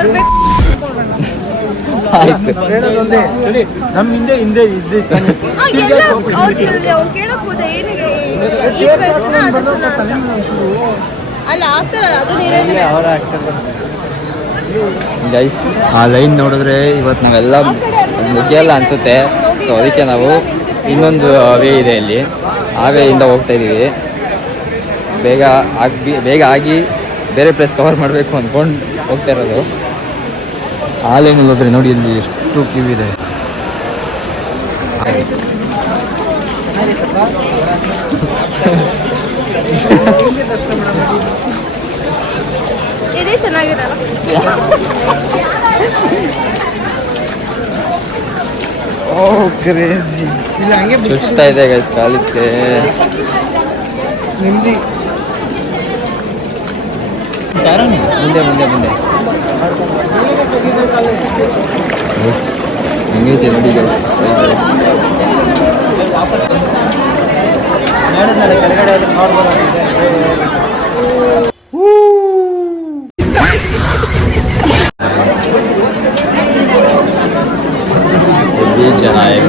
ಬರ್ಬೇಕು. ನಮ್ಮ ಹಿಂದೆ ಅಲ್ಲ ಆಗ್ತಾರಲ್ಲ ಅದು ನೀರೇ. ಗೈಸ್ ಆ ಲೈನ್ ನೋಡಿದ್ರೆ ಇವತ್ತು ನಾವೆಲ್ಲ ಮುಗಿಯಲ್ಲ ಅನಿಸುತ್ತೆ. ಸೊ ಅದಕ್ಕೆ ನಾವು ಇನ್ನೊಂದು ವೇ ಇದೆ ಇಲ್ಲಿ, ಆ ವೇಯಿಂದ ಹೋಗ್ತಾ ಇದ್ದೀವಿ. ಬೇಗ ಆಗಿ ಬೇರೆ ಪ್ಲೇಸ್ ಕವರ್ ಮಾಡಬೇಕು ಅಂದ್ಕೊಂಡು ಹೋಗ್ತಾ ಇರೋದು. ಆ ಲೈನಲ್ಲಿ ಹೋದ್ರೆ ನೋಡಿ ಇಲ್ಲಿ ಎಷ್ಟು ಕ್ಯೂ ಇದೆ. ಇದೇ ಚೆನ್ನಾಗಿರಲ್ಲ. ಕ್ರೇಜಿ ಚುಚ್ತಾ ಇದೆ ಗೈಸ್ ಕಾಲಿಕ್ಕೆ. ಮುಂದೆ ಹೆಂಗೈತೆ ನೋಡಿ ಗೈಸ್.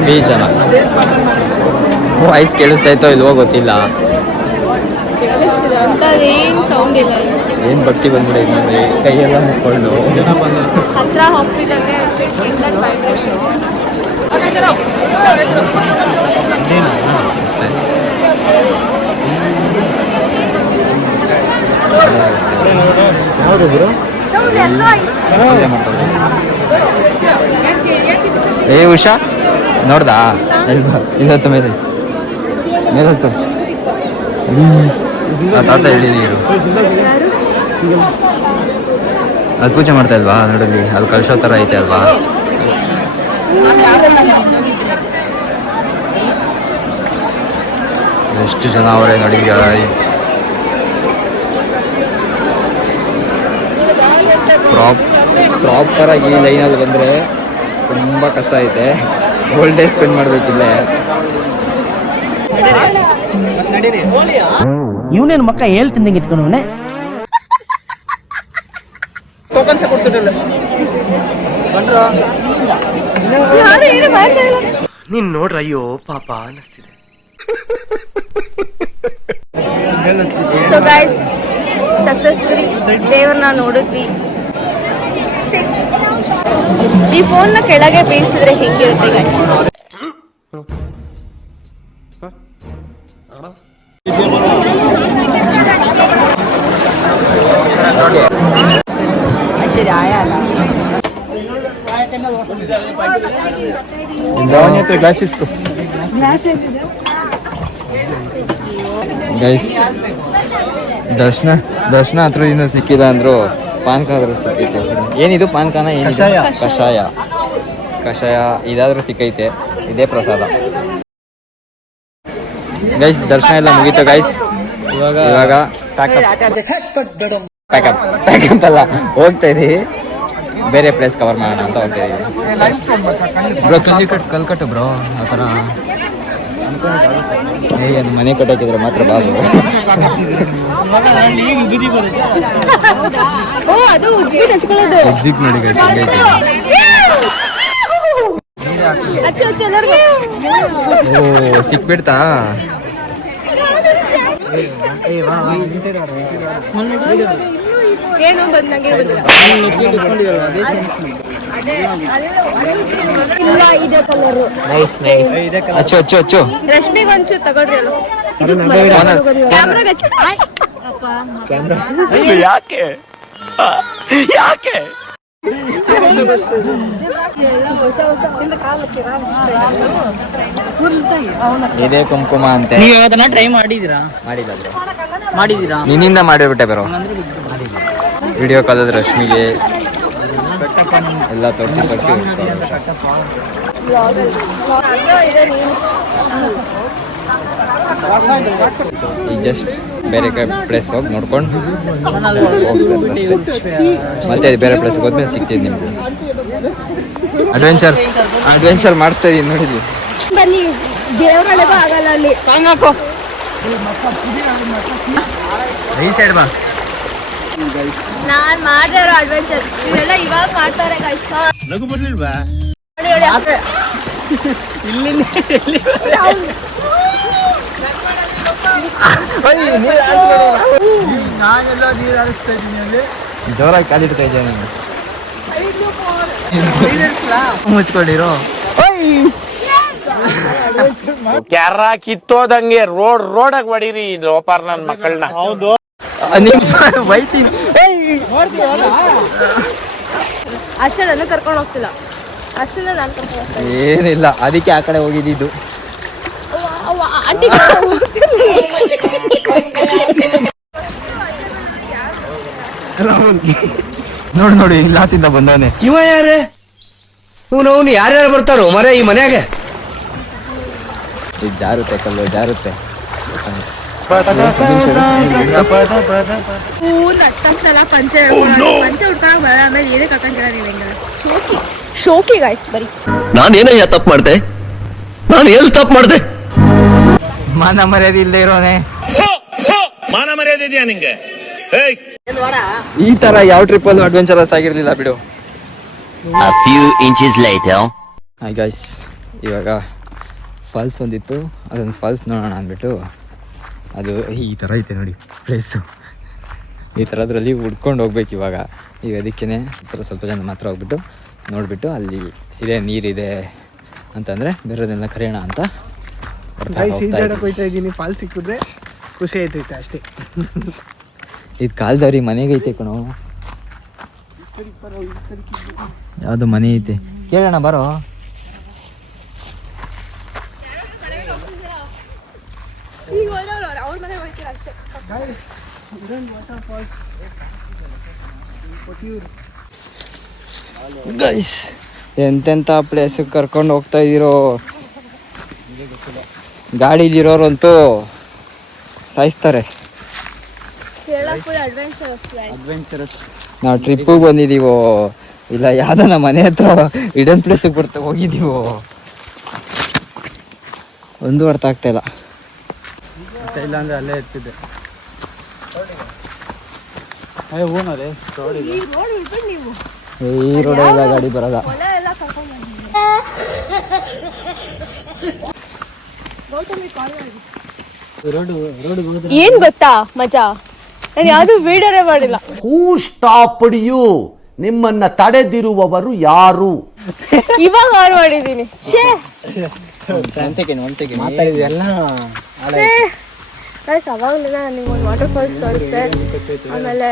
ಹೆವಿ ಜನ. ವಾಯ್ಸ್ ಕೇಳಿಸ್ತಾ ಇತ್ತೋ ಇಲ್ವೋ ಗೊತ್ತಿಲ್ಲ. ಏನ್ ಸೌಂಡ್ ಇಲ್ಲ. ಏನ್ ಬಟ್ಟಿ ಬಂದ್ಬಿಡೈತೆ ನೋಡ್ರಿ, ಕೈಯೆಲ್ಲ ಮುಕ್ಕೊಂಡು ಹತ್ರ ಹೋಗ್ತಿದ್ದಂಗೆ ವೈಬ್ರೇಷನ್. ಏ ಉಷಾ ನೋಡ್ದಾ? ಇಲ್ಲತ್ತು ಮೇಲತ್ತು ತಾತ ಹೇಳಿದೀರು. ಅದು ಪೂಜೆ ಮಾಡ್ತಾ ಇಲ್ವಾ ನೋಡಲಿ? ಅದು ಕಲಶ ಥರ ಐತೆ ಅಲ್ವಾ? ಎಷ್ಟು ಜನ ಅವರೇ ನೋಡಿ ಗೈಸ್. ಪ್ರಾಪರ್ ಆಗಿ ಲೈನಲ್ಲಿ ಬಂದರೆ ತುಂಬ ಕಷ್ಟ ಐತೆ. ಹೋಲ್ ಡೇ ಸ್ಪೆಂಡ್ ಮಾಡಬೇಕಿಲ್ಲ. ಇವನೇನು ಮಕ್ಕ ಹೇಳ್ತಿದ್ದಂಗೆ ಇಟ್ಕೊಂಡವನೇ. ನೀನ್ ನೋಡ್ರ ಅಯ್ಯೋ ಪಾಪ ಅನ್ನಿಸ್ತಿದೆ. ಸೊ ಗೈಸ್ ಸಕ್ಸಸ್ಫುಲಿ ದೇವ್ರನ್ನ ನೋಡಿದ್ವಿ. ಈ ಫೋನ್ನ ಕೆಳಗೆ ಬೀಳ್ಸಿದ್ರೆ ಹೆಂಗಿರುತ್ತೆ ಗೈಸ್? ಗೈಸ್ ದರ್ಶನ ಹತ್ರದಿಂದ ಸಿಕ್ಕಿದ ಅಂದ್ರು, ಪಾನ್ಕ ಆದ್ರೂ ಸಿಕ್ಕೈತೆ. ಏನಿದು ಪಾನ್ಕನ? ಏನಿದೆ? ಕಷಾಯ ಇದಾದ್ರೂ ಸಿಕ್ಕೈತೆ. ಇದೇ ಪ್ರಸಾದ ಗೈಸ್. ದರ್ಶನ ಎಲ್ಲ ಮುಗೀತು ಗೈಸ್. ಇವಾಗ ಪ್ಯಾಕಪ್ ಅಲ್ಲ, ಹೋಗ್ತಾ ಇದೀವಿ ಬೇರೆ ಪ್ಲೇಸ್ ಕವರ್ ಮಾಡೋಣ ಅಂತ ಹೋಗ್ತಾ ಇದೀವಿ. ಬ್ರೋ ಕಲ್ಕಟ್ಟು ಬ್ರೋ ಆ ಥರ ಮನೆ ಕಟ್ಟೋಕಿದ್ರೆ ಮಾತ್ರ ಬಾಬು. ಎಕ್ಸಿಟ್ ನೋಡಿ ಗೈಸ್ ಹೆಂಗೈತೆ. ಓ ಸಿಕ್ಬಿಡ್ತಾ? ಏನು ಬಂದಂಗೆ ಇಲ್ಲ. ಇದೆ ಕಲರು. ಅಚ್ಚು ರಶ್ಮಿಗೊಂಚು ತಗೊಳ್ರಿ. ಯಾಕೆ ಇದೇ ಕುಂಕುಮ ಅಂತೆ. ನೀವು ಅದನ್ನ ಟ್ರೈ ಮಾಡಿದೀರಾ? ಮಾಡಿದೀರಾ? ನಿನ್ನಿಂದ ಮಾಡಿಬಿಟ್ಟೆ ಬರೋ. ವಿಡಿಯೋ ಕಾಲದ ರಶ್ಮಿಗೆ ಎಲ್ಲ ತೋರಿಸಿ ಈಗ ಜಸ್ಟ್ ಬೇರೆ ಪ್ಲೇಸ್ ಹೋಗಿ ನೋಡ್ಕೊಂಡು ಹೋಗ್ಬೇಕು ಅಷ್ಟೇ. ಮತ್ತೆ ಬೇರೆ ಪ್ಲೇಸ್ಗೆ ಹೋದ್ಮೇಲೆ ಸಿಗ್ತಿದ್ದು ನಿಮ್ಗೆ. ಅಡ್ವೆಂಚರ್ ಮಾಡಿಸ್ತಾ ಇದೀನಿ ನೋಡಿದ್ವಿ. ಬನ್ನಿ ದೇವರೊಳಗೂ ಆಗಲ್ಲ ಅಲ್ಲಿ. ಈ ಸೈಡ್ ಬಾ. ನಾನ್ ಮಾಡ್ದೆ ಇರೋ ಅಡ್ವೆಂಚರ್ ಇದೆಲ್ಲ ಇವಾಗ ಮಾಡ್ತಾರೆ ಗೈಸ್. ನಗು ಬರ್ಲಿಲ್ವಾ? ನಾನೆಲ್ಲ ನೀರು ಹಾರಿಸ್ತಾ ಇದ್ದೀನಿ ಅಲ್ಲಿ. ಜೋರಾಗಿ ಕಾಲಿಡ್ತಾ ಇದ್ದೆ ನಾನು. ಮುಚ್ಕೊಂಡಿರೋ ಕ್ಯಾರ ಕಿತ್ತೋದಂಗೆ ರೋಡಾಗ ಹೊಡೀರಿ ಲೋಪಾರ್ ನನ್ ಮಕ್ಕಳನ್ನ. ಬೈತೀನಿ. ಅಷ್ಟೆಲ್ಲ ಕರ್ಕೊಂಡು ಹೋಗ್ತಿಲ್ಲ, ಅಷ್ಟೆಲ್ಲ ನಾನು ಕರ್ಕೊಂಡು ಹೋಗ್ತೀನಿ. ಏನಿಲ್ಲ, ಅದಕ್ಕೆ ಆ ಕಡೆ ಹೋಗಿದ್ದು. ನೋಡಿ ನೋಡಿ ಲಾಸಿಂದ ಬಂದವನೆ. ಇವ ಯಾರೇ? ಅವನು ಯಾರ್ಯಾರು ಬರ್ತಾರೋ ಮರ ಈ ಮನ್ಯಾಗ? ಇದು ಜಾರುತ್ತೆ ಕಲ್ಲು, ಜಾರುತ್ತೆ. ಹತ್ತಲ್ಲ ಪಂಚೆ ಪಂಚೆ ಉಟ್ಕೊಳಕ್ ಬರ, ಆಮೇಲೆ ಏನೇ ಕರ್ಕೊಂತೀರ ನೀವು ಹೆಂಗಲ್ಲ. ಶೋಕಿ ಗೈಸ್ ಬರೀ. ನಾನೇನಯ್ಯ ತಪ್ಪು ಮಾಡ್ದೆ? ನಾನು ಎಲ್ಲಿ ತಪ್ಪು ಮಾಡ್ದೆ? ಮಾನ ಮರ್ಯಾದೆ ಇಲ್ಲದೆ ಇರೋನೆ. ಮಾನ ಮರ್ಯಾದೆ ಇದೆಯಾ ನಿಂಗೆ? ಈ ತರ ಯಾವ ಟ್ರಿಪ್ ಅಲ್ಲೂ ಅಡ್ವೆಂಚರಸ್ ಆಗಿರ್ಲಿಲ್ಲ ಬಿಡು. A few inches later. Hi guys, ಇವಾಗ ಫಾಲ್ಸ್ ಒಂದಿತ್ತು, ಅದೊಂದು ಫಾಲ್ಸ್ ನೋಡೋಣ ಅಂದ್ಬಿಟ್ಟು, ಅದು ಈ ಥರ ಐತೆ ನೋಡಿ ಪ್ಲೇಸು. ಈ ಥರದ್ರಲ್ಲಿ ಹುಡ್ಕೊಂಡು ಹೋಗ್ಬೇಕು ಇವಾಗ. ಈಗ ಅದಕ್ಕೇ ಈ ಥರ ಸ್ವಲ್ಪ ಜನ ಮಾತ್ರ ಹೋಗ್ಬಿಟ್ಟು ನೋಡಿಬಿಟ್ಟು ಅಲ್ಲಿ ಇದೆ ನೀರಿದೆ ಅಂತಂದರೆ ಬೇರೆದನ್ನೆಲ್ಲ ಕರೆಯೋಣ ಅಂತ ಹೋಗ್ತಾ ಇದ್ದೀನಿ. ಫಾಲ್ಸ್ ಸಿಕ್ಕಿದ್ರೆ ಖುಷಿ ಆಯ್ತೈತೆ ಅಷ್ಟೇ. ಇದು ಕಾಲ್ದವ್ರಿ ಮನೆಗೆ ಐತೆ ಕಣೋ, ಯಾವುದು ಮನೆ ಐತೆ ಕೇಳೋಣ ಬರೋ. ಗೈಸ್ ಎಂತೆಂಥ ಪ್ಲೇಸಿಗೆ ಕರ್ಕೊಂಡು ಹೋಗ್ತಾ ಇದ್ದೀರೋ. ಗಾಡಿಲಿರೋರಂತೂ ಸಾಯಿಸ್ತಾರೆ. ಅಡ್ವೆಂಚರಸ್. ನಾವು ಟ್ರಿಪ್ಪಿಗೆ ಬಂದಿದ್ದೀವೋ ಇಲ್ಲ ಯಾವುದೋ ನಮ್ಮ ಮನೆ ಹತ್ರ ಇಡನ್ ಪ್ಲೇಸಿಗೆ ಹೋಗಿದ್ದೀವೋ ಒಂದು ಅರ್ಥ ಆಗ್ತಾ ಇಲ್ಲ. ಇಲ್ಲ ಅಂದ್ರೆ ಅಲ್ಲೇ ಇರ್ತಿದ್ದೆ. ಈ ರೋಡೆಲ್ಲ ಗಾಡಿ ಬರಲ್ಲ. ಏನ್ ಗೊತ್ತಾ ಮಜಾ, ನಾನು ಯಾವ್ದು ವಿಡಿಯೋನೇ ಮಾಡಿಲ್ಲ. ಹೂ ಸ್ಟಾಪ್ಡ್ ಯು? ನಿಮ್ಮನ್ನ ತಡೆದಿರುವವರು ಯಾರು? ಇವಾಗ ಆನ್ ಮಾಡಿದೀನಿ. ಒಂದ್ ಸೆಕೆಂಡ್ ಮಾತಾಡಿದೆಲ್ಲ ಅವಾಗಲೇ ನಾನು ಒಂದು ವಾಟರ್ ಫಾಲ್ಸ್ ತೋರಿಸ್ದೆ, ಆಮೇಲೆ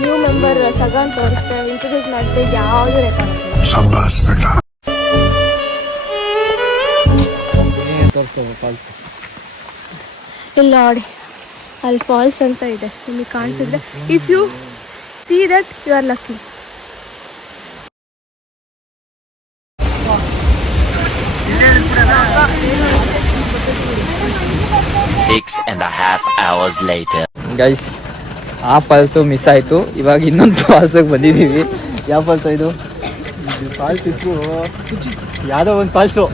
ನ್ಯೂ ಮೆಂಬರ್ ಸಗಾನ್ ತೋರಿಸ್ದೆ, ಇಂಟ್ರೊಡ್ಯೂಸ್ ಮಾಡಿಸ್ದೆ. ಯಾವುದು ರೆಕಾರ್ಡ್ ಇಲ್ಲ ನೋಡಿ, ಅಲ್ಲಿ ಫಾಲ್ಸ್ ಅಂತ ಇದೆ, ನಿಮಗೆ ಕಾಣಿಸಿದ್ರೆ. If you see that you are lucky. Guys ಆ ಫಾಲ್ಸು ಮಿಸ್ ಆಯಿತು. ಇವಾಗ ಇನ್ನೊಂದು ಫಾಲ್ಸಿಗೆ ಬಂದಿದ್ದೀವಿ. ಯಾವ ಫಾಲ್ಸು ಇದು? ಫಾಲ್ಸ್ ಹೆಸರು ಯಾವುದೋ ಒಂದು ಫಾಲ್ಸು,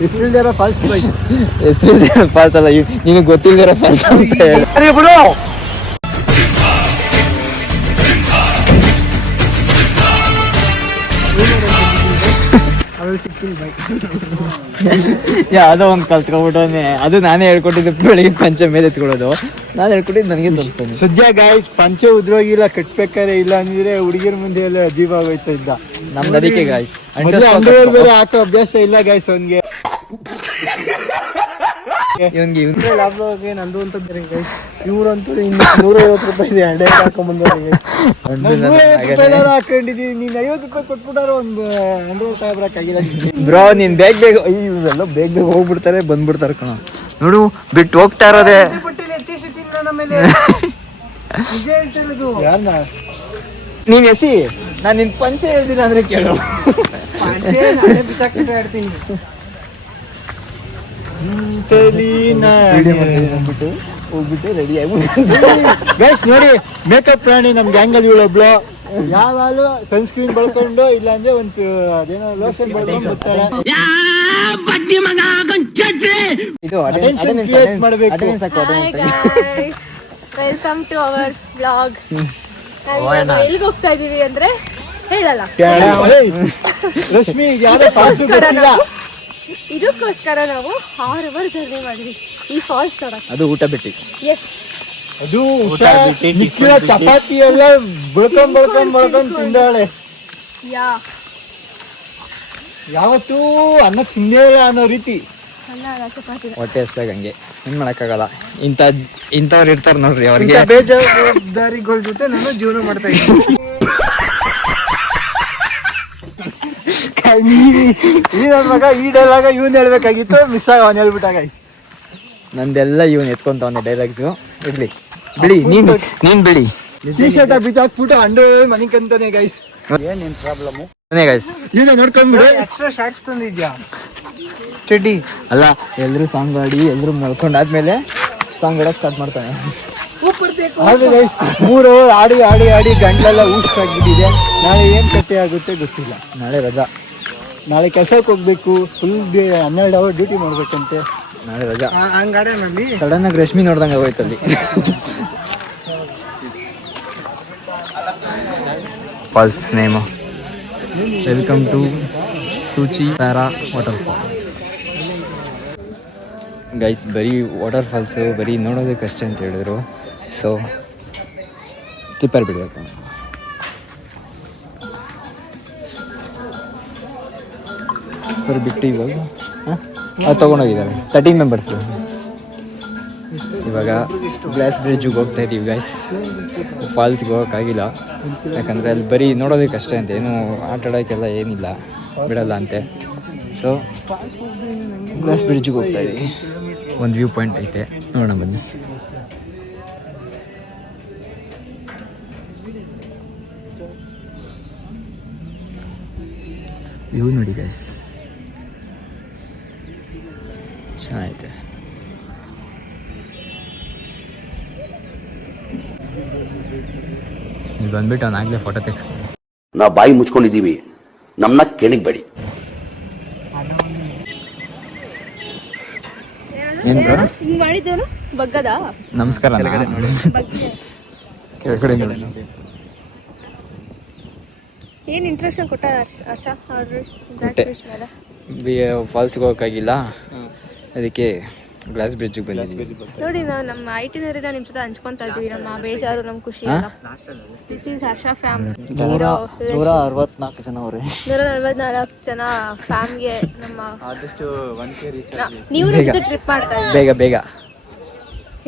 ಹೆಸರಿಲ್ದಿರೋ ಫಾಲ್ಸ್. ಹೆಸರು ಫಾಲ್ಸ್ ಅಲ್ಲ, ನಿನಗೆ ಗೊತ್ತಿಲ್ದಿರೋ ಫಾಲ್ಸ್ ಅಂತ ಹೇಳಿ. ಯಾವುದೋ ಒಂದು ಕಲ್ತ್ಕೊಂಡ್ಬಿಟ್ಟವನೆ. ಅದು ನಾನೇ ಹೇಳ್ಕೊಟ್ಟಿದ್ದು, ಬೆಳಿಗ್ಗೆ ಪಂಚೆ ಮೇಲೆ ಎತ್ಕೊಳ್ಳೋದು ನಾನು ಹೇಳ್ಕೊಟ್ಟಿದ್ದು, ನನಗೆ ತಲ್ತಾನೆ. ಸದ್ಯ ಗಾಯ್ಸ್ ಪಂಚೆ ಉದ್ರೋಗಿಲ್ಲ, ಕಟ್ಬೇಕಾರೆ ಇಲ್ಲ ಅಂದ್ರೆ ಹುಡುಗಿರ ಮುಂದೆ ಎಲ್ಲ ಜೀವ ಹೋಯ್ತಾ ಇದ್ದ. ನಮ್ದು ಅದಕ್ಕೆ ಗಾಯ್ಸ್ ಅಂಡರ್ವೇರ್ ಬೇರೆ ಹಾಕೋ ಅಭ್ಯಾಸ ಇಲ್ಲ ಗಾಯ್ಸ್ ಅವನ್ಗೆ. ಇವನ್ಗೆ ಲಾಭವಾಗಿ ನಂದು ಅಂತ ಬೇರೆ ಗೈಸ್. ಇವ್ರಂತೂ ಇನ್ನು 150 ರೂಪಾಯಿ ಇದೆ ಅಂಡೆ ಹಾಕೊಂಡ್ ಬಂದವ್ರಿಗೆ. 150 ರೂಪಾಯಿ ಹಾಕೊಂಡಿದೀನಿ, ನೀನ್ 50 ರೂಪಾಯಿ ಕೊಟ್ಬಿಟ್ಟಾರ ಒಂದು ಅಂಡರ್ ಸಾಹೇಬ್ರಕ್ಕಾಗಿಲ್ಲ. ಬ್ರೋ ನೀನ್ ಬೇಗ ಇವೆಲ್ಲ ಬೇಗ ಹೋಗ್ಬಿಡ್ತಾರೆ, ಬಂದ್ಬಿಡ್ತಾರೆ ಕಣ. ನೋಡು ಬಿಟ್ಟು ಹೋಗ್ತಾ ಇರೋದೇ. ಯಾರನ್ನ ನೀನ್ ಎಸಿ, ನಾನು ನಿನ್ ಪಂಚೆ ಹೇಳ್ದಿಲ್ಲ ಅಂದ್ರೆ ಕೇಳು. ಆಡ್ತೀನಿ ಹೋಗ್ಬಿಟ್ಟು ರೆಡಿ ಆಗ್ಬಿಟ್ಟು ಗೈಸ್ ನೋಡಿ, ಮೇಕಪ್ ಪ್ರಾಣಿ ನಮ್ ಗ್ಯಾಂಗಲ್ ಇವಳೊಬ್ಳು. ಯಾವಾಗಲೂ ಸನ್ಸ್ಕ್ರೀನ್ ಬಳಕೊಂಡು ಇಲ್ಲಾಂದ್ರೆ ಒಂದು ಅದೇನೋ ಲೋಷನ್ ಬಳಕೊಂಡು ಬರ್ತಾಳೆ. ಇದು Attention create ಮಾಡ್ಬೇಕು. Welcome to our vlog. ಎಲ್ಲಿಗೆ ಹೋಗ್ತಾ ಇದೀವಿ ಅಂದ್ರೆ ಹೇಳಲ್ಲ. ರಶ್ಮಿ ಯಾವ್ದೇ ಫಾಲ್ಸ್ ಗೊತ್ತಿಲ್ಲ. ಇದಕ್ಕೋಸ್ಕರ ನಾವು 6 ಅವರ್ ಜರ್ನಿ ಮಾಡಿದ್ವಿ ಈ ಫಾಲ್ಸ್ ನೋಡಕ್ಕೆ. ಅದು ಊಟ ಬಿಟ್ಟು. ಎಸ್, ಅದು ಮಿಕ್ಕಿನ ಚಪಾತಿ ಎಲ್ಲ ಬಳ್ಕೊಂಡ್ ತಿಂದಾಳೆ. ಯಾವತ್ತೂ ಅನ್ನ ತಿಂದೇ ಇಲ್ಲ ಅನ್ನೋ ರೀತಿ. ಚಪಾತಿ ಹೊಟ್ಟೆ ಹಸ್ದಾಗ ಹಂಗೆ ಏನ್ ಮಾಡಕ್ಕಾಗಲ್ಲ. ಇಂಥವ್ರು ಇರ್ತಾರೆ ನೋಡ್ರಿ, ಅವ್ರಿಗೆ ಬೇಜವಾಬ್ದಾರಿಗಳ ಜೊತೆ ನಾನು ಜೀವನ ಮಾಡ್ತಾ ಇದ್ದೀನಿ. ಈ ನನ್ನ ಮಗ ಈ ಡೈಲಾಗ ಇವನ್ ಹೇಳ್ಬೇಕಾಗಿತ್ತು, ಮಿಸ್ ಆಗ ಅವನ್ ಹೇಳ್ಬಿಟ್ಟಾಗ. ನಂದೆಲ್ಲ ಇವನ್ ಎತ್ಕೊಂತವನೆ ಡೈಲಾಗ್ಸು. ಇರ್ಲಿ ಬಿಡಿ, ನೀನ್ ಬಿಡಿ. ಟೀ ಶರ್ಟ್ ಬಿಚ್ಚಾಕ್ಬಿಟ್ಟು ಅಂಡರ್ ಮನಿಕ್ ಅಂತಾನೆ ಗೈಸ್. ಏನೇನ್ ಪ್ರಾಬ್ಲಮ್? ಗೈಸ್ ಇವನ್ನ ನೋಡ್ಕೊಂಡ್ಬಿಡು. ಎಕ್ಸ್ಟ್ರಾ ಶಾರ್ಟ್ಸ್ ತಂದಿದ್ಯಾ ಚಡ್ಡಿ? ಅಲ್ಲ, ಎಲ್ರು ಸಾಂಗ್ ಆಡಿ ಎಲ್ರು ಮಲ್ಕೊಂಡಾದ್ಮೇಲೆ ಸಾಂಗ್ ಆಡಕ್ ಸ್ಟಾರ್ಟ್ ಮಾಡ್ತಾನೆ. ಆದ್ರೆ ಗೈಸ್ 3 ಅವರ್ ಆಡಿ ಗಂಟ್ಲೆಲ್ಲ ಊಸ್ಟಾಗ್ಬಿಟ್ಟಿದೆ. ನಾಳೆ ಏನ್ ಕತೆ ಆಗುತ್ತೆ ಗೊತ್ತಿಲ್ಲ. ನಾಳೆ ರಜಾ, ನಾಳೆ ಕೆಲ್ಸಕ್ಕೆ ಹೋಗ್ಬೇಕು. ಫುಲ್ 12 ಅವರ್ ಡ್ಯೂಟಿ ಮಾಡ್ಬೇಕಂತೆ. ನಾಳೆ ರಜಾ. ಹಂಗಾಡೇನಲ್ಲಿ ಸಡನ್ ಆಗಿ ರಶ್ಮಿ ನೋಡ್ದಂಗ ಆಗೋಯ್ತಲ್ಲಿ. Falls name welcome to Soochipara water fall. Guys ಬರೀ ವಾಟರ್ ಫಾಲ್ಸು ಬರೀ ನೋಡೋದಕ್ಕಷ್ಟೇ ಅಂತ ಹೇಳಿದ್ರು. ಸೊ ಸ್ಲಿಪ್ಪರ್ ಬಿಡಬೇಕು. ಸ್ಲಿಪ್ಪರ್ ಬಿಟ್ಟು ಇವಾಗ ಅದು ತೊಗೊಂಡೋಗಿದ್ದಾರೆ 13 ಮೆಂಬರ್ಸ್. ಇವಾಗ ಗ್ಲಾಸ್ ಬ್ರಿಡ್ಜಿಗೆ ಹೋಗ್ತಾ ಇದ್ದೀವಿ ಗೈಸ್. ಫಾಲ್ಸ್ಗೆ ಹೋಗೋಕ್ಕಾಗಿಲ್ಲ, ಯಾಕಂದರೆ ಅಲ್ಲಿ ಬರೀ ನೋಡೋದಕ್ಕಷ್ಟೇ ಅಂತ, ಏನು ಆಟ ಆಡೋಕ್ಕೆಲ್ಲ ಏನಿಲ್ಲ, ಬಿಡಲ್ಲ ಅಂತೆ. ಸೊ ಗ್ಲಾಸ್ ಬ್ರಿಡ್ಜಿಗೆ ಹೋಗ್ತಾ ಇದ್ದೀವಿ. ಒಂದು ವ್ಯೂ ಪಾಯಿಂಟ್ ಐತೆ, ನೋಡೋಣ ಬನ್ನಿ. ವ್ಯೂ ನೋಡಿ ಗೈಸ್, ಚೆನ್ನಾಗೈತೆ. ಇಲ್ಲಿ ಬಂದ್ಬಿಟ್ಟು ಅವ್ನು ಆಗಲೇ ಫೋಟೋ ತೆಗೆಸ್ಕೊಂಡು. ನಾವು ಬಾಯಿ ಮುಚ್ಕೊಂಡಿದ್ದೀವಿ, ನಮ್ಮನ್ನ ಕೆಣಗಬೇಡಿ. ಏನು ಬ್ರೋ? ಹಿಂಗ್ ಮಾಡಿದ್ದೇನು ಬಗ್ಗದ? ನಮಸ್ಕಾರ. ಕೆಳಗಡೆ ನೋಡಿ. ಏನ್ ಇಂಟ್ರೆಸ್ಟ್ ಕೊಟ್ಟ ಹರ್ಷ ಅವ್ರು ಫಾಲ್ಸ್ಗೆ ಹೋಗೋಕ್ಕಾಗಿಲ್ಲ, ಅದಕ್ಕೆ ಗ್ಲಾಸ್ ಬ್ರಿಡ್ಜಿಗೆ ಬಂದಿದ್ದೀವಿ. ನೋಡಿ, ನಾವು ನಮ್ಮ ಐಟಿನರಿನ ನಿಮ್ಮ ಜೊತೆ ಹಂಚ್ಕೊಂತಾ ಇದ್ದೀವಿ, ನಮ್ಮ ಬೇಜಾರು, ನಮ್ಮ ಖುಷಿ ಎಲ್ಲ. This is Harsha family. 144 ಜನ ಅವ್ರೆ. 144 ಜನ ಫ್ಯಾಮಿಲಿಗೆ ನಮ್ಮ ನೀವು ಜೊತೆ ಟ್ರಿಪ್ ಮಾಡ್ತಾ ಇದ್ದೀವಿ. ಬೇಗ ಬೇಗ.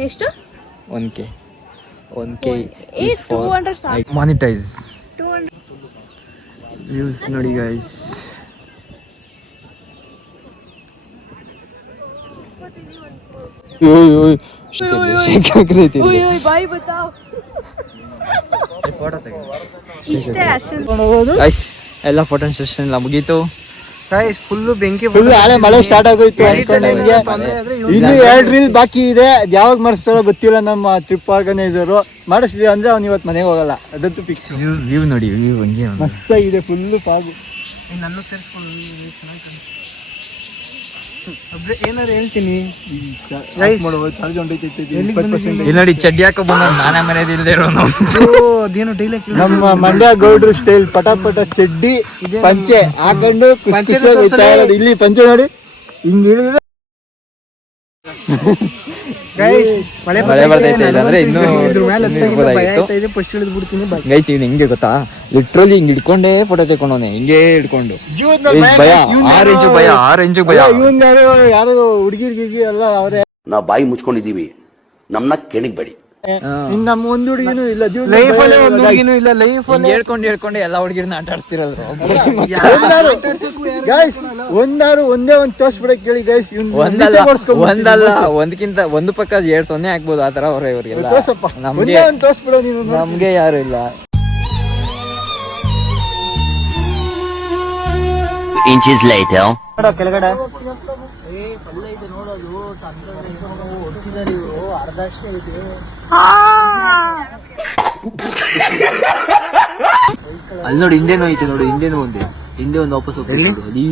ಎಷ್ಟು? 1K is 200 monetize. 200 ವ್ಯೂಸ್ ನೋಡಿ ಗೈಸ್. ಬಾಯಿ ಬತ್ತಾವ್. ಇಷ್ಟೇ ಅರ್ಶನ್. ಎಲ್ಲ ಫೋಟೋ ಸೆಷನ್ ಎಲ್ಲ ಮುಗೀತು. ಫುಲ್ ಹಳೆ ಮಳೆ ಸ್ಟಾರ್ಟ್ ಆಗೋಯ್ತು ಅನ್ಕೊಂಡಂಗೆ. ಇನ್ನು 2 ರೀಲ್ ಬಾಕಿ ಇದೆ. ಅದು ಯಾವಾಗ ಮಾಡಿಸ್ತಾರೋ ಗೊತ್ತಿಲ್ಲ. ನಮ್ಮ ಟ್ರಿಪ್ ಆರ್ಗನೈಸರು ಮಾಡಿಸ್ಲಿ ಅಂದ್ರೆ ಅವ್ನು ಇವತ್ತು ಮನೆಗೆ ಹೋಗಲ್ಲ, ಅದಂತೂ ಫಿಕ್ಸ್. ವ್ಯೂ ನೋಡಿ, ವ್ಯೂ ಹಂಗೆ ಮಸ್ತಾಗಿದೆ, ಫುಲ್ಲು ಪಾಗು. ಏನಾರು ಹೇಳ್ತೀನಿ. ಇಲ್ಲಿ ನೋಡಿ, ಚಡ್ಡಿ ಹಾಕೋ ಬಂದ ನಾನೇ ಮನೇಲಿ ಇಲ್ದೇ ಇರೋನು. ನಮ್ಮ ಮಂಡ್ಯ ಗೌಡ್ರು ಸ್ಟೈಲ್ ಪಟ ಚಡ್ಡಿ ಪಂಚೆ ಹಾಕೊಂಡು ಇಲ್ಲಿ ಪಂಚೆ ನೋಡಿ ಹಿಂಗ್ ಹಿಡಿದ್ರೆ ಮಳೆ ಬರ್ತೈತೆ, ಇಲ್ಲಾಂದ್ರೆ ಇನ್ನೂ ಗೈಸ್. ಇವ್ನು ಹಿಂಗೆ ಗೊತ್ತಾ, ಲಿಟ್ರಲಿ ಹಿಂಗ್ ಹಿಡ್ಕೊಂಡೇ ಫೋಟೋ ತೆಕೊಂಡವನೆ, ಹಿಂಗೆ ಹಿಡ್ಕೊಂಡು. ಭಯ, 6 ಇಂಚು ಭಯ. ಇವನ್ ಯಾರು ಹುಡುಗಿರ್ಗಿ ಎಲ್ಲ ಅವ್ರೆ. ನಾವು ಬಾಯಿ ಮುಚ್ಕೊಂಡಿದ್ದೀವಿ, ನಮ್ಮನ್ನ ಕೆಣಗಬೇಡಿ. ಇನ್ ನಮ್ಮ ಒಂದ್ ಹುಡುಗಿನೂ ಇಲ್ಲ ಹೇಳ್ಕೊಂಡು ಎಲ್ಲ ಹುಡುಗಿರ್ನ ಆಟ ಆಡ್ತಿರಲ್ರು. ಒಂದೇ ಒಂದ್ ತೋರ್ಸ್ಬಿಡಕ್ ಕೇಳಿ ಗೈಸ್. ಒಂದಲ್ಲ ಒಂದಕ್ಕಿಂತ ಒಂದು ಪಕ್ಕ 2 0 ಹಾಕ್ಬೋದು, ಆತರ ಅವ್ರೆ ಇವ್ರಿಗೆಲ್ಲ. ತೋರ್ಸ್ಬಿಡೋ ನೀನು. ನಮ್ಗೆ ಯಾರು ಇಲ್ಲ. Inches later. ಕೆಳಗಡೆ ಅಲ್ಲಿ ನೋಡಿ, ಹಿಂದೆನೂ ಐತೆ ನೋಡಿ, ಹಿಂದೆ ಒಂದು ವಾಪಸ್ ಹೋಗ್ತೀನಿ.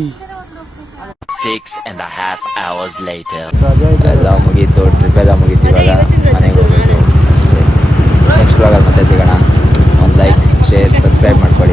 6.5 hours later. ಎಲ್ಲ ಮುಗೀತು, ಟ್ರಿಪ್ ಎಲ್ಲ ಮುಗೀತು. ಇವಾಗ ಮನೆಗೆ ಹೋಗ್ಬೇಕು ಅಷ್ಟೇ. ನೆಕ್ಸ್ಟ್ ಬ್ಲಾಗಲ್ಲಿ ಮತ್ತೆ ಸಿಗೋಣ. ಶೇರ್ ಸಬ್ಸ್ಕ್ರೈಬ್ ಮಾಡ್ಕೊಳ್ಳಿ.